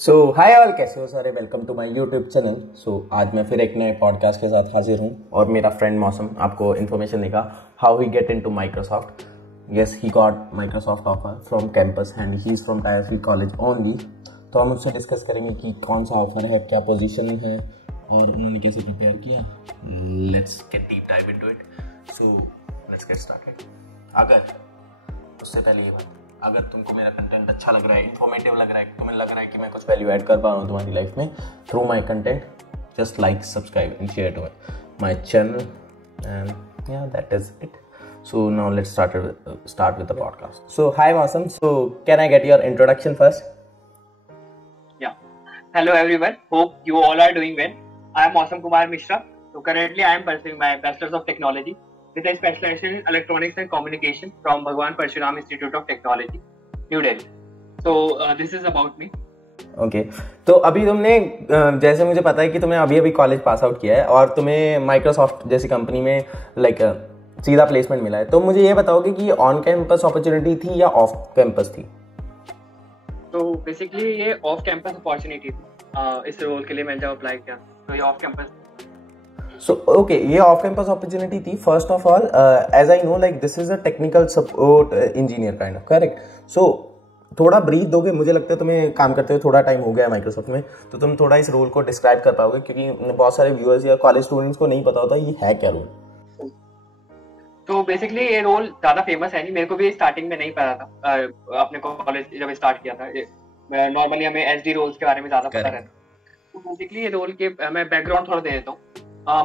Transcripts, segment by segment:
सो hi all, कैसे हो सारे। Welcome to my YouTube channel. आज मैं फिर एक नए पॉडकास्ट के साथ हाजिर हूँ और मेरा फ्रेंड मौसम आपको इन्फॉर्मेशन देगा how he get into Microsoft. Yes, he got Microsoft offer from campus and he is from tyre 3 college only. तो हम उससे डिस्कस करेंगे कि कौन सा ऑफर है, क्या पोजीशन है और उन्होंने कैसे प्रिपेयर किया। Let's get deep dive into it. So let's get started. अगर उससे पहले ये बात, अगर तुमको मेरा कंटेंट अच्छा लग रहा है, इन्फॉर्मेटिव लग रहा है, तुम्हें लग रहा है कि मैं कुछ वैल्यू ऐड कर पा रहा हूँ तुम्हारी लाइफ में through my content, just like, subscribe and share to my channel and या that is it. So now let's start with the podcast. So hi Mausam, so can I get your introduction first? Hello everyone, hope you all are doing well. I am Mausam Kumar Mishra. So currently I am pursuing my Bachelor's of Technology with a specialization in Electronics and Communication from Bhagwan Parshuram Institute of Technology, New Delhi. So this is about me. Okay, तो अभी तुमने जैसे मुझे पता है कि तुमने अभी कॉलेज पास आउट किया है और तुम्हें माइक्रोसॉफ्ट जैसी कंपनी में सीधा प्लेसमेंट मिला है। तो मुझे ये बताओगे कि ऑन कैंपस अपॉर्चुनिटी थी या ऑफ कैंपस थी? तो बेसिकली ये ऑफ कैंपस अपॉर्चुनिटी थी। इस रोल के लिए मैंने जब अप्लाई किया तो ये ऑफ कैंपस। सो ओके, ये ऑफ कैंपस अपॉर्चुनिटी थी। First of all, as I know, like this is a technical support engineer kind of, correct? So थोड़ा ब्रीफ दोगे? मुझे लगता है तुम्हें काम करते हुए थोड़ा टाइम हो गया माइक्रोसॉफ्ट में, तो तुम थोड़ा इस रोल को डिस्क्राइब कर पाओगे, क्योंकि बहुत सारे व्यूअर्स या कॉलेज स्टूडेंट्स को नहीं पता होता ये है क्या रोल। तो बेसिकली ये रोल ज्यादा फेमस है नहीं, मेरे को भी स्टार्टिंग में नहीं पता था। अपने कॉलेज जब स्टार्ट किया था, नॉर्मली हमें एसडी रोल्स के बारे में ज्यादा पता रहता। तो बेसिकली ये रोल के मैं बैकग्राउंड थोड़ा दे देता हूँ।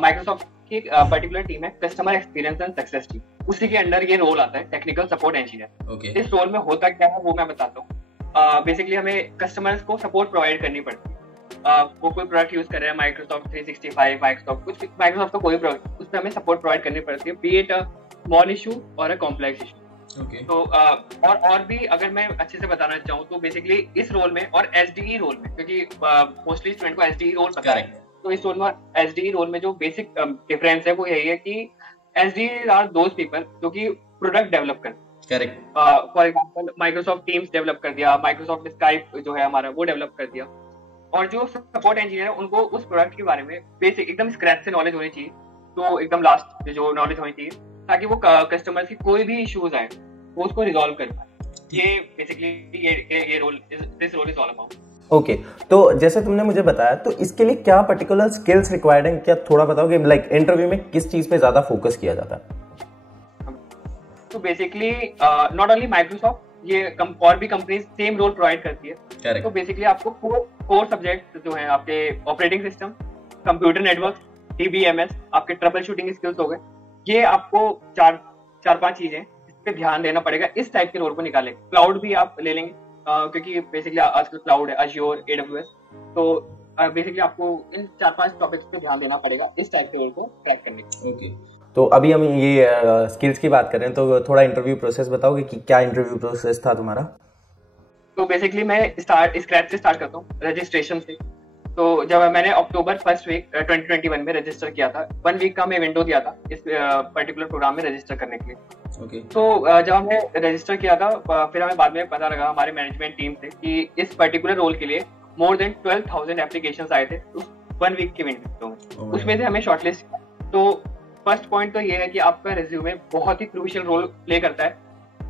माइक्रोसॉफ्ट की एक पर्टिकुलर टीम है, customer experience and success team, उसी के अंडर ये रोल आता है, टेक्निकल सपोर्ट इंजीनियर। इस रोल में होता क्या है वो मैं बताता हूँ। बेसिकली हमें कस्टमर्स को सपोर्ट प्रोवाइड करनी पड़ती है। वो कोई प्रोडक्ट यूज कर रहे हैं, माइक्रोसॉफ्ट 365, माइक्रोसॉफ्ट का कोई प्रोडक्ट, उसमें हमें सपोर्ट प्रोवाइड करनी पड़ती है, B it a small issue और अ कॉम्प्लेक्स इशू। तो और भी अगर मैं अच्छे से बताना चाहूँ तो बेसिकली इस रोल में और एसडीई रोल में, क्योंकि मोस्टली स्टूडेंट को एसडीई रोल पता है, तो इस रोल में एसडीई रोल में जो बेसिक डिफरेंस है वो यही है कि एसडीई आर दोज पीपल जो कि प्रोडक्ट डेवलप करते हैं। Correct. For example Microsoft teams develop कर दिया, माइक्रोसॉफ्ट स्काइप जो है हमारा वो डेवलप कर दिया, और जो सपोर्ट इंजीनियर है उनको उस प्रोडक्ट के बारे में बेसिक एकदम स्क्रैच से नॉलेज होनी चाहिए, तो एकदम लास्ट जो नॉलेज होनी चाहिए, ताकि वो कस्टमर्स की कोई भी इश्यूज आए वो उसको रिजॉल्व कर पाए। ये बेसिकली ये role, this role is all about. Okay, तो जैसे तुमने मुझे बताया, तो इसके लिए क्या पर्टिकुलर स्किल्स रिक्वायर्ड हैं, क्या थोड़ा बताओगे? लाइक इंटरव्यू में किस चीज पे ज्यादा फोकस किया जाता है? तो बेसिकली नॉट ओनली माइक्रोसॉफ्ट, ये और भी कंपनीज सेम रोल प्रोवाइड करती है। Correct. तो बेसिकली आपको कोर सब्जेक्ट जो है आपके operating system, computer network, DBMS, आपके ट्रबल शूटिंग स्किल्स हो गए, ये आपको चार पांच चीजें इस पे ध्यान देना पड़ेगा इस टाइप के रोल को निकालेंगे। क्लाउड भी आप ले लेंगे, क्योंकि बेसिकली आजकल क्लाउड है, अज्योर, एडब्ल्यूएस, तो बेसिकली आपको इन 4-5 टॉपिक्स पे ध्यान देना पड़ेगा इस टाइप के रोल को क्रैक करने के। ओके, तो अभी हम ये स्किल्स की बात कर रहे हैं, तो थोड़ा इंटरव्यू प्रोसेस बताओगे कि क्या इंटरव्यू प्रोसेस था तुम्हारा? तो बेसिकली मैं स्क्रैच से स्टार्ट करता हूँ, रजिस्ट्रेशन से। तो जब मैंने अक्टूबर फर्स्ट वीक 2021 में रजिस्टर किया था, 1 वीक का मैं विंडो दिया था इस पर्टिकुलर प्रोग्राम में रजिस्टर करने के लिए। okay. तो जब हमने रजिस्टर किया था, फिर हमें बाद में पता लगा हमारे मैनेजमेंट टीम से कि इस पर्टिकुलर रोल के लिए मोर देन 12,000 एप्लीकेशंस आए थे उस 1 वीक के विंडो में। उसमें से हमें शॉर्टलिस्ट किया। तो फर्स्ट पॉइंट तो ये है कि आपका रिज्यूमे बहुत ही क्रूशियल रोल प्ले करता है,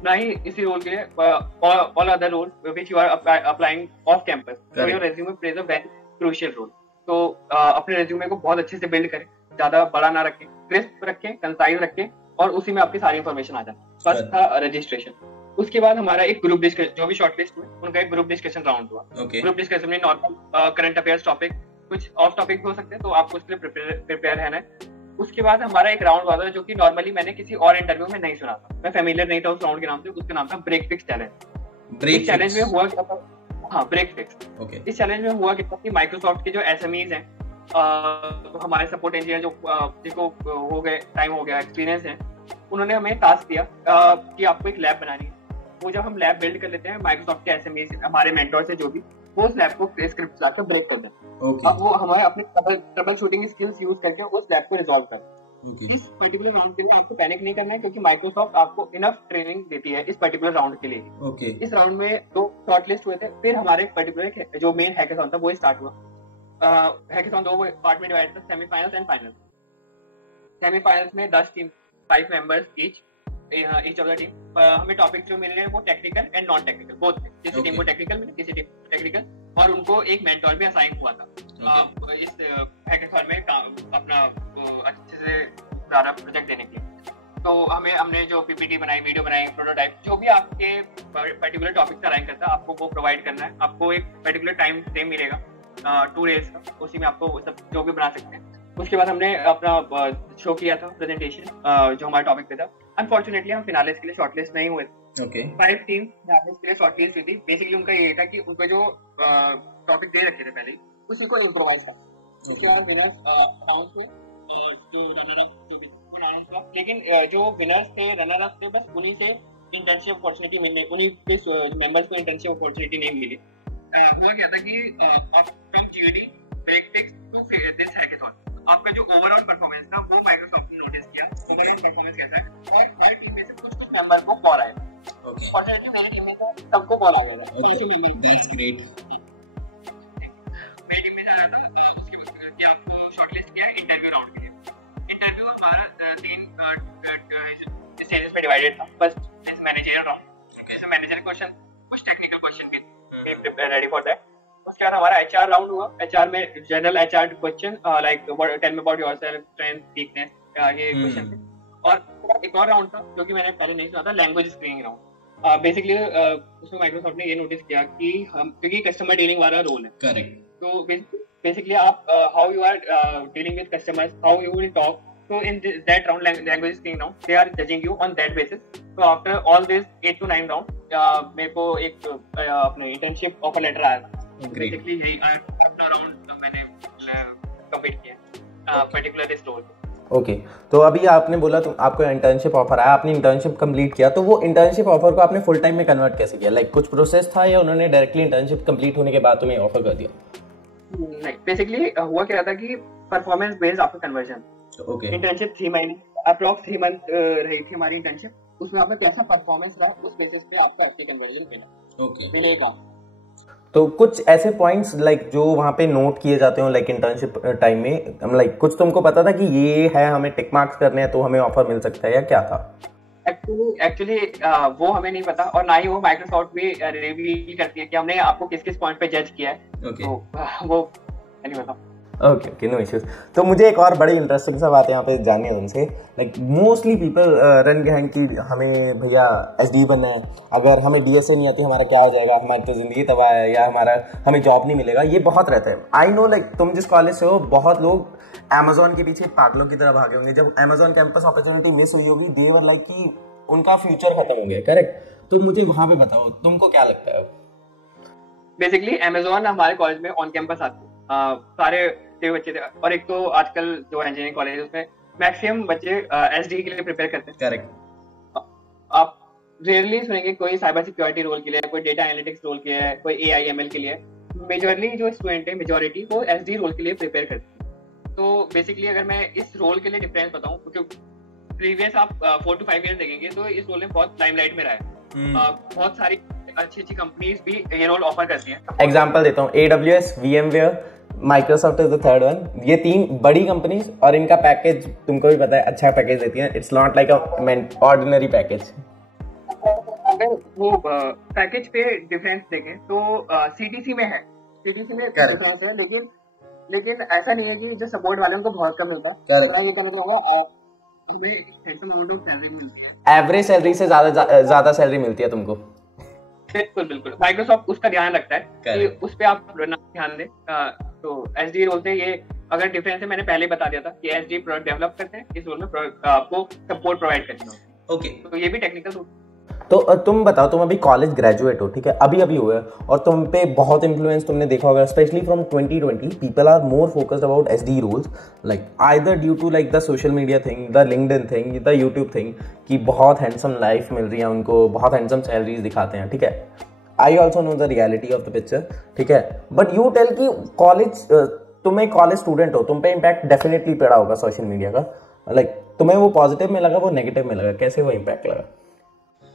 ना ही इसी रोल के लिए, all other role which you are applying off campus, so your resume plays a very crucial role. तो अपने रिज्यूमे को बहुत अच्छे से बिल्ड करें, ज्यादा बड़ा ना रखें, क्रिस्प रखें, कंसाइज रखें, और उसी में आपकी सारी इंफॉर्मेशन आ जाए। फर्स्ट था रजिस्ट्रेशन। उसके बाद हमारा एक ग्रुप डिस्कशन, जो भी शॉर्टलिस्ट हुए उनका एक ग्रुप डिस्कशन राउंड हुआ। ग्रुप डिस्कशन में नॉर्मल करंट अफेयर्स टॉपिक, कुछ ऑफ टॉपिक हो सकते हैं, तो आपको उसके लिए प्रिपेयर रहना है। उसके बाद हमारा एक राउंड हुआ था जो कि नॉर्मली मैंने किसी और इंटरव्यू में नहीं सुना था, मैं फेमिलियर नहीं था उस राउंड के नाम से। उसका नाम था ब्रेक फिक्स चैलेंज। इस चैलेंज में हुआ क्या था? हाँ, ब्रेक फिक्स। इस चैलेंज में हुआ क्या कि माइक्रोसॉफ्ट के जो एसएमईज हैं, हमारे सपोर्ट इंजीनियर जो जिनको हो गए टाइम हो गया, एक्सपीरियंस है, उन्होंने हमें टास्क दिया कि आपको एक लैब बनानी है। वो जब हम लैब बिल्ड कर लेते हैं, माइक्रोसॉफ्ट के एसएमईज, हमारे मेंटोर से जो भी, वो उस लैब को स्क्रिप्ट लाकर ब्रेक कर दें। अब वो हमारे अपनी ट्रबल शूटिंग स्किल्स यूज करके उस लैब को रिजॉल्व करें। इस पर्टिकुलर राउंड के लिए आपको पैनिक नहीं करना है, क्योंकि माइक्रोसॉफ्ट आपको इनफ ट्रेनिंग देती है इस पर्टिकुलर राउंड के लिए। इस राउंड में 2 शॉर्टलिस्ट हुए थे, फिर हमारे पर्टिकुलर जो मेन हैकेथॉन था वो स्टार्ट हुआ। हैकेथॉन 2 पार्ट में डिवाइड था, सेमीफाइनल्स एंड फाइनल्स। सेमीफाइनल्स में 10 team, 5 members each of the team. हमें टॉपिक जो मिल रहे हैं वो technical and non technical both थे। किसी टीम को टेक्निकल मिले, किसी टीम को टेक्निकल, और उनको एक मेंटोर भी असाइन हुआ था इस हैकेथॉन में अपना अच्छे से सारा प्रोजेक्ट देने के लिए। तो हमने जो पीपीटी बनाई, वीडियो बनाई, प्रोटोटाइप, जो भी आपके पर्टिकुलर टॉपिक से अलाइन करता है आपको वो प्रोवाइड करना है। आपको एक पर्टिकुलर टाइम फ्रेम मिलेगा 2 डेज का, उसी में आपको सब जो भी बना सकते हैं। उसके बाद हमने अपना शो किया था प्रेजेंटेशन जो हमारा टॉपिक पे था। अनफॉर्चुनेटली हम फिनालिस के लिए शॉर्टलिस्ट नहीं हुए थे। 5 टीम फिनालिस के लिए शॉर्टलिस्ट हुई थी। बेसिकली उनका ये था कि उनको जो टॉपिक दे रखे थे पहले उसी को इम्प्रोवाइज करना। उसके बाद विनर्स अनाउंस हुए और जो रनर अप जो भी अनाउंस हुआ, लेकिन जो विनर्स थे, रनर अप थे, बस उन्हीं से इंटर्नशिप अपॉर्चुनिटी मिलने, उन्हीं के मेंबर्स को इंटर्नशिप अपॉर्चुनिटी नहीं मिली। हुआ क्या था कि from GD break fix to this hackathon आपका जो ओवरऑल परफॉर्मेंस था वो माइक्रोसॉफ्ट ने नोटिस किया। ओवरऑल परफॉर्मेंस कैसा है, और हर टीम में से कुछ मेंबर को कॉल आया। फॉर्चुनेटली मेरी टीम में था, सबको कॉल आ गया था। That's great. मेरी टीम में जा रहा था, उसके बाद कि आपको शॉर्टलिस्ट किया इंटरव्यू राउंड के लिए। इंटरव्यू हमारा 3 स्टेजेस पे डिवाइडेड था। फर्स्ट इज मैनेजरियल राउंड, जैसे मैनेजर क्वेश्चन, कुछ टेक्निकल क्वेश्चन भी प्रिपेयर रेडी फॉर दैट। उसके बाद हमारा एचआर राउंड हुआ। एचआर में general HR question like tell me about yourself, strength, weakness, ये क्वेश्चन थे। और एक और राउंड था जो कि मैंने पहले नहीं सुना था, लैंग्वेज स्क्रीनिंग राउंड। बेसिकली उसमें माइक्रोसॉफ्ट ने ये नोटिस किया कि हम, क्योंकि कस्टमर डीलिंग वाला रोल है, करेक्ट, तो बेसिकली आप how you are dealing with customers, how you will talk, so in that round language screening round they are judging you on that basis. So after all this 8 to 9 round मेरे को एक अपने internship offer letter आया था। Basically यही अपना round मैंने complete किया पर्टिकुलर दिस रोल। ओके, तो अभी आपने बोला तुम आपको इंटर्नशिप ऑफर आया, आपने इंटर्नशिप कंप्लीट किया, तो वो इंटर्नशिप ऑफर को आपने फुल टाइम में कन्वर्ट कैसे किया? लाइक कुछ प्रोसेस था या उन्होंने डायरेक्टली इंटर्नशिप कंप्लीट होने के बाद तुम्हें ऑफर कर दिया? नहीं, बेसिकली हुआ क्या था कि परफॉर्मेंस बेस्ड आपका कन्वर्जन। ओके, इंटर्नशिप 3 महीने अप्रॉक्स 3 मंथ रही थी हमारी इंटर्नशिप। उसमें आपका कैसा परफॉर्मेंस रहा उस बेसिस पे आपका एक्टिव कन्वर्जन मिलेगा। तो कुछ ऐसे पॉइंट्स लाइक जो वहाँ पे नोट किए जाते हो लाइक इंटर्नशिप टाइम में, लाइक कुछ तुमको पता था कि ये है, हमें टिक मार्क्स करने हैं तो हमें ऑफर मिल सकता है, या क्या था? एक्चुअली वो हमें नहीं पता, और ना ही वो माइक्रोसॉफ्ट भी रिवील करती है कि हमने आपको किस किस पॉइंट पे जज किया है। तो वो नहीं पता। Okay, no issues. तो मुझे एक और बड़ी इंटरेस्टिंग सा बात यहाँ पे जाननी है तुमसे। लाइक मोस्टली पीपल रन गए हैं कि हमें भैया एसडी बनना है, अगर हमें डीएसए नहीं आती हमारा क्या हो जाएगा, हमारी तो जिंदगी तबाह है, या हमें जॉब नहीं मिलेगा, ये बहुत रहता है। आई नो लाइक तुम जिस कॉलेज से हो बहुत लोग अमेजोन के पीछे पागलों की तरह भागे होंगे। जब अमेजोन कैंपस अपॉर्चुनिटी मिस हुई होगी, दे वर लाइक कि उनका फ्यूचर खत्म हो गया, करेक्ट? तो मुझे वहाँ पे बताओ तुमको क्या लगता है? बेसिकली अमेजोन हमारे कॉलेज में ऑन कैंपस आती है, सारे बच्चे थे, और एक तो आजकल जो इंजीनियरिंग कॉलेज है उसमें मैक्सिमम बच्चे एसडी के लिए प्रिपेयर करते हैं, करेक्ट। आप रेयरली सुनेंगे कोई साइबर सिक्योरिटी रोल के लिए, कोई डेटा एनालिटिक्स रोल के लिए, कोई एआईएमएल के लिए। मेजरली जो स्टूडेंट है मेजॉरिटी वो एसडी रोल के लिए प्रिपेयर करते हैं। तो बेसिकली अगर मैं इस रोल के लिए डिफरेंस बताऊं, क्योंकि प्रीवियस आप 4 to 5 ईयर देखेंगे तो इस रोल में बहुत लाइमलाइट में रहा है। बहुत सारी अच्छी कंपनीज भी ये रोल ऑफर करती हैं। एग्जांपल देता हूँ, AWS, VMware, Microsoft is the third one. ये 3 बड़ी कंपनीज, और इनका पैकेज तुमको भी पता है अच्छा पैकेज देती है। It's not like a ordinary package. अगर वो पैकेज पे डिफरेंस देखें तो सीटीसी में है, सीटीसी में डिफरेंस है, लेकिन ऐसा नहीं है कि जो सपोर्ट वाले उनको बहुत कम मिलता है। मैं ये कहना चाहूंगा हमें एक अमाउंट ऑफ सैलरी मिलती है, एवरेज सैलरी से ज्यादा सैलरी मिलती है तुमको। बिल्कुल माइक्रोसॉफ्ट उसका ध्यान रखता है कि उस पे आप ध्यान दें। तो एसडी रोल से ये अगर डिफरेंस है, मैंने पहले बता दिया था कि एसडी प्रोडक्ट डेवलप करते हैं, इस रोल में आपको सपोर्ट प्रोवाइड करते हैं। ओके, तो ये भी टेक्निकल रोल। तो तुम बताओ, तुम अभी कॉलेज ग्रेजुएट हो, ठीक है, अभी हुए, और तुम पे बहुत इन्फ्लुएंस तुमने देखा होगा, especially from 2020 people are more focused about SD roles, like either due to like the social media thing, the LinkedIn thing, the YouTube thing, कि बहुत हैंडसम लाइफ मिल रही है उनको, बहुत हैंडसम सैलरीज दिखाते हैं, ठीक है। I also know the reality of the picture, ठीक है, बट यू टेल कि कॉलेज, तुम एक कॉलेज स्टूडेंट हो, तुम पे इम्पैक्ट डेफिनेटली पड़ा होगा सोशल मीडिया का, लाइक तुम्हें वो पॉजिटिव में लगा, वो नेगेटिव में लगा, कैसे वो इम्पैक्ट लगा?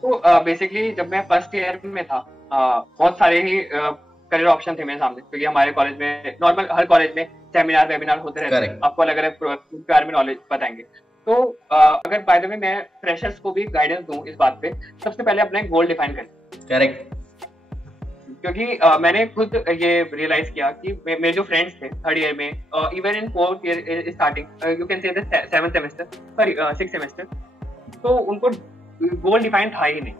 तो बेसिकली जब मैं फर्स्ट ईयर में था, बहुत सारे ही करियर ऑप्शन थे मेरे सामने, क्योंकि हमारे कॉलेज में नॉर्मल हर कॉलेज में सेमिनार वेबिनार होते रहते हैं, आपको अलग अलग के बारे में नॉलेज बताएंगे। तो अगर बाय द वे मैं फ्रेशर्स को भी गाइडेंस दूं इस बात पे, सबसे पहले अपना एक गोल डिफाइन करें। करेक्ट। क्योंकि मैंने खुद ये रियलाइज किया कि मेरे जो फ्रेंड्स थे थर्ड ईयर में, even in fourth year starting, you can से seventh semester, sorry six semester, तो उनको गोल डिफाइन था ही नहीं।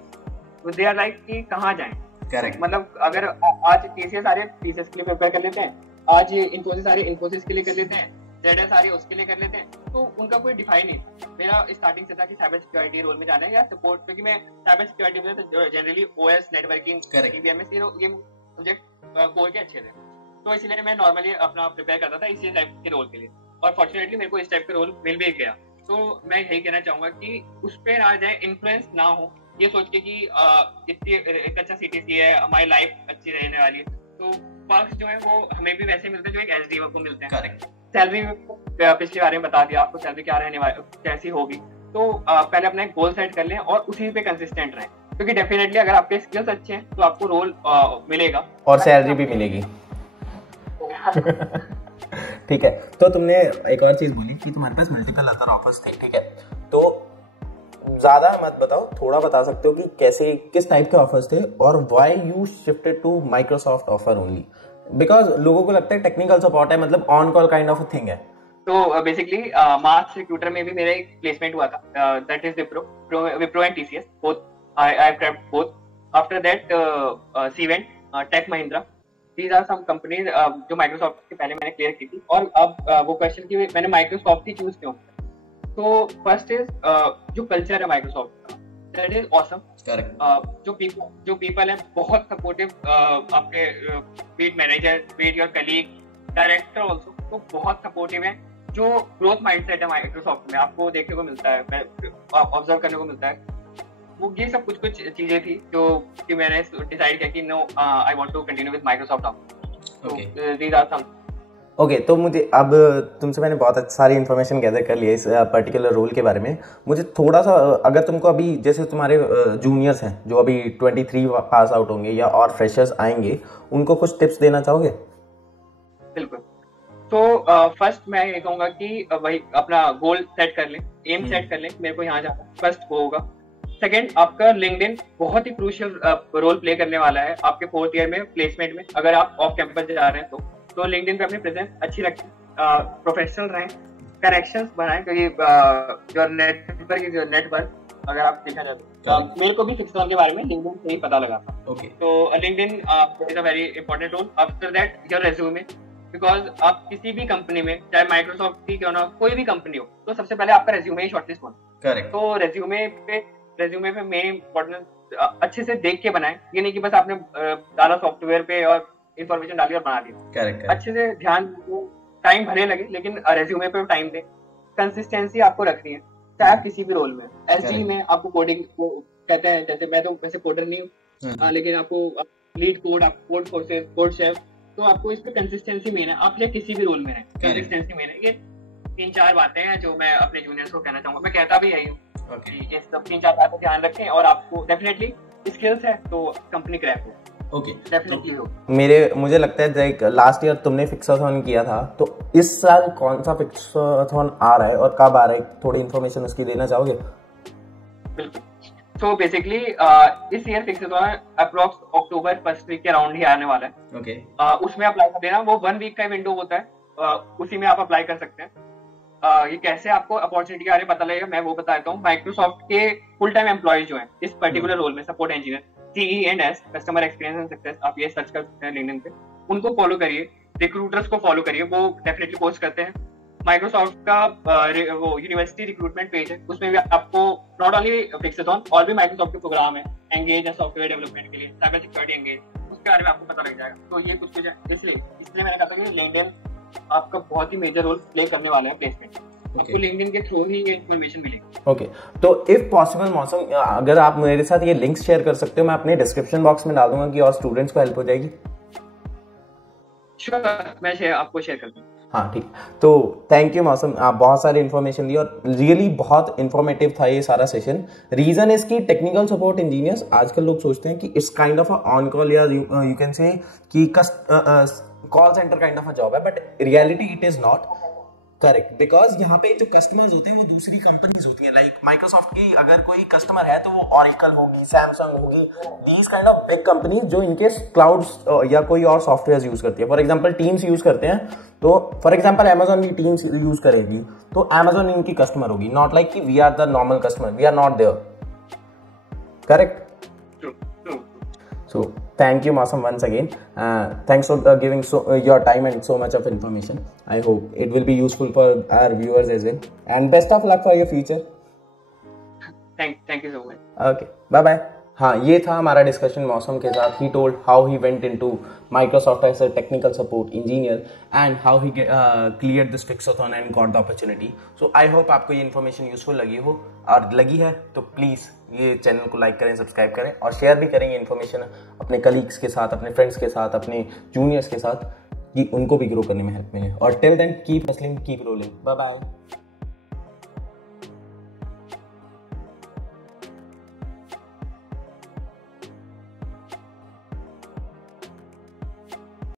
तो दे आर लाइक कि कहाँ जाएं। करेक्ट। मतलब अगर आज टीसीएस आ रहे टीसीएस के लिए प्रिपेयर कर लेते हैं, आज इन्फोसिस आ रही इन्फोसिस के लिए कर लेते हैं, जेडएस आ रही उसके लिए कर लेते हैं, तो उनका कोई डिफाइन नहीं। मेरा स्टार्टिंग से था कि साइबर सिक्योरिटी रोल में जाना है या सपोर्ट, क्योंकि मैं साइबर सिक्योरिटी में जनरली ओएस नेटवर्किंग ईवीएमएस ये सब्जेक्ट कोर के अच्छे थे, तो इसलिए मैं नॉर्मली अपना प्रिपेयर करता था इसी टाइप के रोल के लिए, और फॉर्चुनेटली मेरे को इस टाइप के रोल मिल भी गया। तो मैं यही कहना चाहूंगा कि उस पर ना जाए, इन्फ्लुएंस ना हो ये सोच के कि इतनी एक अच्छा सीटीसी है, हमारी लाइफ अच्छी रहने वाली है, तो पर्क्स जो है वो हमें भी वैसे मिलते हैं जो एक एसडीओ को मिलते हैं। करेक्ट। सैलरी पिछले बारे में बता दिया आपको, सैलरी क्या रहने वाली कैसी होगी, तो पहले अपना एक गोल सेट कर लें और उसी पे कंसिस्टेंट रहें, क्योंकि डेफिनेटली अगर आपके स्किल्स अच्छे हैं तो आपको रोल मिलेगा और सैलरी भी मिलेगी। ठीक है, तो तुमने एक और चीज बोली कि तुम्हारे पास मल्टीपल अदर ऑफर्स थे, ठीक है, तो ज्यादा मत बताओ, थोड़ा बता सकते हो कि कैसे, किस टाइप के ऑफर्स थे और why you shifted to Microsoft offer only? Because लोगों को लगता है टेक्निकल सपोर्ट है, मतलब on call kind of thing है। तो बेसिकली मार्च रिक्रूटर में भी मेरा एक प्लेसमेंट हुआ था, that is Wipro and TCS, both I have cracked both. After that Cvent, Tech Mahindra, these are some companies जो माइक्रोसॉफ्ट के पहले मैंने क्लियर की थी। और अब वो क्वेश्चन की मैंने माइक्रोसॉफ्ट ही चूज क्यों, तो फर्स्ट इज जो कल्चर है माइक्रोसॉफ्ट का, दैट इज ऑसम। करेक्ट। जो पीपल है बहुत सपोर्टिव, आपके be it manager, be it your colleague, director also, तो बहुत सपोर्टिव है। जो ग्रोथ माइंडसेट है माइक्रोसॉफ्ट में आपको देखने को मिलता है, ऑब्जर्व करने को मिलता है, वो ये सब कुछ चीजें थी जो कि मैंने डिसाइड किया कि no, I want to continue with Microsoft. These are some. Okay, तो मुझे अब तुमसे मैंने बहुत सारी इन्फॉर्मेशन गैदर कर ली है इस पर्टिकुलर रोल के बारे में। मुझे थोड़ा सा, अगर तुमको अभी जैसे तुम्हारे जूनियर्स हैं जो अभी 23 पास आउट होंगे या और फ्रेशर्स आएंगे, उनको कुछ टिप्स देना चाहोगे? बिल्कुल। तो फर्स्ट मैं ये कहूँगा कि वही अपना गोल सेट कर लें, एम सेट कर लें, मेरे को यहाँ जाना, फर्स्ट वो होगा। सेकेंड, आपका लिंक्डइन बहुत ही क्रूशियल रोल प्ले करने वाला है आपके फोर्थ ईयर में प्लेसमेंट में। अगर आप ऑफ कैंपस जा रहे हैं तो लिंक्डइन पे अपनी प्रेजेंस अच्छी रखें, प्रोफेशनल रहें, कनेक्शंस बनाएं, क्योंकि जो नेटवर्क अगर आप देखा जाए तो मेरे को भी फिक्सर के बारे में लिंक्डइन से ही पता लगा था। ओके, तो LinkedIn is a very important role. After that your resume, because आप किसी भी कंपनी में, चाहे माइक्रोसॉफ्ट की क्यों ना, कोई भी कंपनी हो, तो सबसे पहले आपका रेज्यूमे ही शॉर्टलिस्ट होना। करेक्ट। तो रेज्यूमे पे मेन इंपॉर्टेंट अच्छे से देख के बनाएं, ये नहीं कि बस आपने डाला सॉफ्टवेयर पे और इंफॉर्मेशन डाली और बना दी। करेक्ट। अच्छे से ध्यान, टाइम भले लगे लेकिन रेज्यूमे पे टाइम दे। कंसिस्टेंसी आपको रखनी है, चाहे किसी भी रोल में। एसडी में आपको कोडिंग को कहते हैं, जैसे मैं तो वैसे कोडर नहीं हूँ, लेकिन आपको लीड कोड, आप कोड फोर्सेस, कोड शेफ, तो आपको इस पे कंसिस्टेंसी मेन है। आप किसी भी रोल में है, कंसिस्टेंसी मेन है। ये 3-4 बातें हैं जो मैं अपने जूनियर्स को कहना चाहूंगा, मैं कहता भी यही हूँ। ये सब 3-4 बातें ध्यान रखें और आपको डेफिनेटली स्किल्स है तो कंपनी क्रैक हो। ओके, डेफिनेटली हो। मुझे लगता है लाइक लास्ट ईयर तुमने फिक्साथॉन किया था, तो इस साल कौन सा फिक्साथॉन आ रहा है और कब आ रहा है, थोड़ी इन्फॉर्मेशन उसकी देना चाहोगे? बिल्कुल। तो बेसिकली इस year fixathon approx October first week के अराउंड ही आने वाला है। ओके। उसमें अप्लाई कर देना, वो 1 वीक का विंडो होता है, उसी में आप अप्लाई कर सकते हैं। ये कैसे आपको अपॉर्चुनिटी के बारे में पता लगेगा, मैं वो बताता हूँ। माइक्रोसॉफ्ट के फुल टाइम एम्प्लॉयज जो हैं इस पर्टिकुलर रोल में, support engineer, CE&S, customer experience and success, आप ये सर्च कर सकते हैं लिंक्डइन पे, उनको फॉलो करिए। रिक्रूटर्स को फॉलो करिए, वो डेफिनेटली पोस्ट करते हैं। माइक्रोसॉफ्ट का वो यूनिवर्सिटी रिक्रूटमेंट पेज है, उसमें भी आपको नॉट ओनली फिक्साथॉन और भी माइक्रोसॉफ्ट के प्रोग्राम है, एंगेज है सॉफ्टवेयर डेवलपमेंट के लिए, साइबर सिक्योरिटी एंगेज, उसके बारे में आपको पता लग जाएगा। तो ये कुछ है, इसलिए मैंने कहा था कि लिंक्डइन आपका बहुत ही मेजर रोल प्ले करने वाला है प्लेसमेंट। आपको लिंक्डइन के थ्रू ही ये इन्फॉर्मेशन मिलेगी। ओके, तो इफ पॉसिबल मौसम, अगर आप मेरे साथ ये लिंक्स शेयर कर सकते हो, मैं अपने डिस्क्रिप्शन बॉक्स में डाल दूंगा कि और स्टूडेंट्स को हेल्प हो जाएगी। श्योर, मैं आपको शेयर कर दूंगा। हाँ ठीक। तो थैंक यू मौसम, आप बहुत सारी इन्फॉर्मेशन दी और रियली बहुत इन्फॉर्मेटिव था ये सारा सेशन। रीजन इसकी टेक्निकल सपोर्ट इंजीनियर्स आजकल लोग सोचते हैं कि it's kind of on call या यू कैन से कि call centre kind of a job है, but reality it is not correct, because यहाँ पे जो कस्टमर्स होते हैं वो दूसरी कंपनीज होती हैं। लाइक माइक्रोसॉफ्ट की अगर कोई कस्टमर है तो वो ऑरेकल होगी, सैमसंग होगी, these kind of big companies जो इनके क्लाउड्स या कोई और सॉफ्टवेयर यूज करती है। फॉर एग्जांपल टीम्स यूज करते हैं, तो फॉर एग्जांपल अमेजॉन की टीम्स यूज करेगी तो अमेजॉन इनकी कस्टमर होगी, नॉट लाइक कि we are the normal customer, we are not there, correct. So thank you Masam once again. Thanks for giving your time and so much of information. I hope it will be useful for our viewers as well. And best of luck for your future. Thank you so much. Okay, bye bye. हाँ, ये था हमारा discussion Mausam के साथ। He told how he went into Microsoft as a technical support engineer and how he clear this fixathon and got the opportunity. So I hope आपको ये information useful लगी हो, और लगी है तो प्लीज़ ये चैनल को लाइक करें, सब्सक्राइब करें और शेयर भी करेंगे इन्फॉर्मेशन अपने कलीग्स के साथ, अपने फ्रेंड्स के साथ, अपने जूनियर्स के साथ, कि उनको भी ग्रो करने में हेल्प मिले। और till then keep hustling, keep rolling, bye bye.